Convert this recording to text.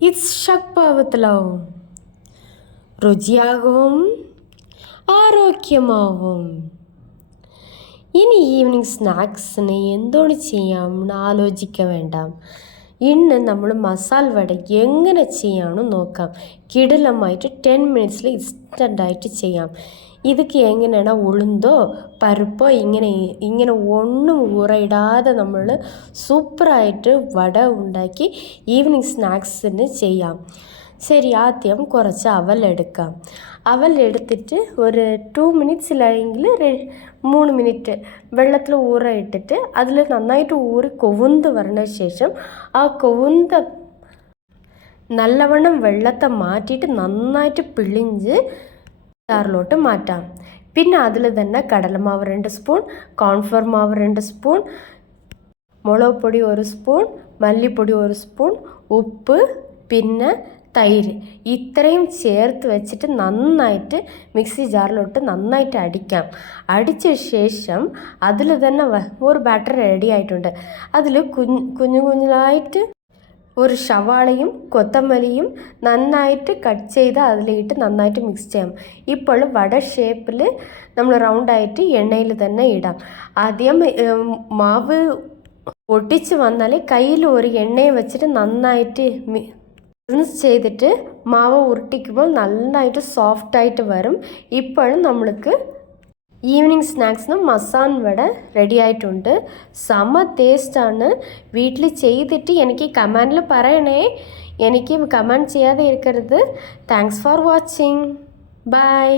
It's ஷக்பா with love ருச்சியாகவும் ఆరోగ్యమావం ഇനി ഈവനിങ് സ്നാക്സിന് എന്തോന്ന് ചെയ്യാം എന്ന് ആലോചിക്ക വേണ്ട ഇന്ന് നമ്മൾ മസാല വട എങ്ങനെ ചെയ്യാമെന്ന് നോക്കാം. കിടിലമായിട്ട് ടെൻ മിനിറ്റ്സിൽ ഇൻസ്റ്റന്റായിട്ട് ചെയ്യാം. ഇതൊക്കെ എങ്ങനെയാണ് ഉളുന്തോ പരുപ്പോ ഇങ്ങനെ ഇങ്ങനെ ഒന്നും ഊറയിടാതെ നമ്മൾ സൂപ്പറായിട്ട് വട ഉണ്ടാക്കി ഈവനിങ് സ്നാക്സിന് ചെയ്യാം. ശരി ആദ്യം കുറച്ച് അവലെടുക്കാം അവലെടുത്തിട്ട് ഒരു ടു മിനിറ്റ്സ് അല്ലെങ്കിൽ മൂന്ന് മിനിറ്റ് വെള്ളത്തിൽ ഊറ ഇട്ടിട്ട് അതിൽ നന്നായിട്ട് ഊറി കൊവുന്ത് വരണ ശേഷം ആ കൊവുന്ത നല്ലവണ്ണം വെള്ളത്തെ മാറ്റിയിട്ട് നന്നായിട്ട് പിളിഞ്ച് ചാറിലോട്ട് മാറ്റാം. പിന്നെ അതിൽ തന്നെ കടലമാവ് രണ്ട് സ്പൂൺ കോൺഫ്ലവർ മാവ് രണ്ട് സ്പൂൺ മുളക് പൊടി ഒരു സ്പൂൺ മല്ലിപ്പൊടി ഒരു സ്പൂൺ ഉപ്പ് പിന്നെ തൈര് ഇത്രയും ചേർത്ത് വെച്ചിട്ട് നന്നായിട്ട് മിക്സി ജാറിലോട്ട് നന്നായിട്ട് അടിക്കാം. അടിച്ച ശേഷം അതിൽ തന്നെ ഒരു ബാറ്റർ റെഡി ആയിട്ടുണ്ട്. അതിൽ കുഞ്ഞു കുഞ്ഞു കുഞ്ഞിലായിട്ട് ഒരു ഷവാളയും കൊത്തമല്ലിയും നന്നായിട്ട് കട്ട് ചെയ്ത് അതിലിട്ട് നന്നായിട്ട് മിക്സ് ചെയ്യാം. ഇപ്പോൾ വട ഷേപ്പിൽ നമ്മൾ റൗണ്ടായിട്ട് എണ്ണയിൽ തന്നെ ഇടാം. ആദ്യം മാവ് ഒട്ടിച്ച് വന്നാൽ കയ്യിൽ ഒരു എണ്ണയെ വെച്ചിട്ട് നന്നായിട്ട് മിക്സ് ചെയ്തിട്ട് മാവ് ഉരുട്ടിക്കുമ്പോൾ നന്നായിട്ട് സോഫ്റ്റായിട്ട് വരും. ഇപ്പോഴും നമ്മൾക്ക് ഈവനിങ് സ്നാക്സിന് മസാൻ വട റെഡി ആയിട്ടുണ്ട്. സമ ടേസ്റ്റാണ് വീട്ടിൽ ചെയ്തിട്ട് എനിക്ക് കമാൻഡിൽ പറയണേ. എനിക്ക് കമാൻഡ് ചെയ്യാതെ ഇരിക്കരുത്. Thanks for watching bye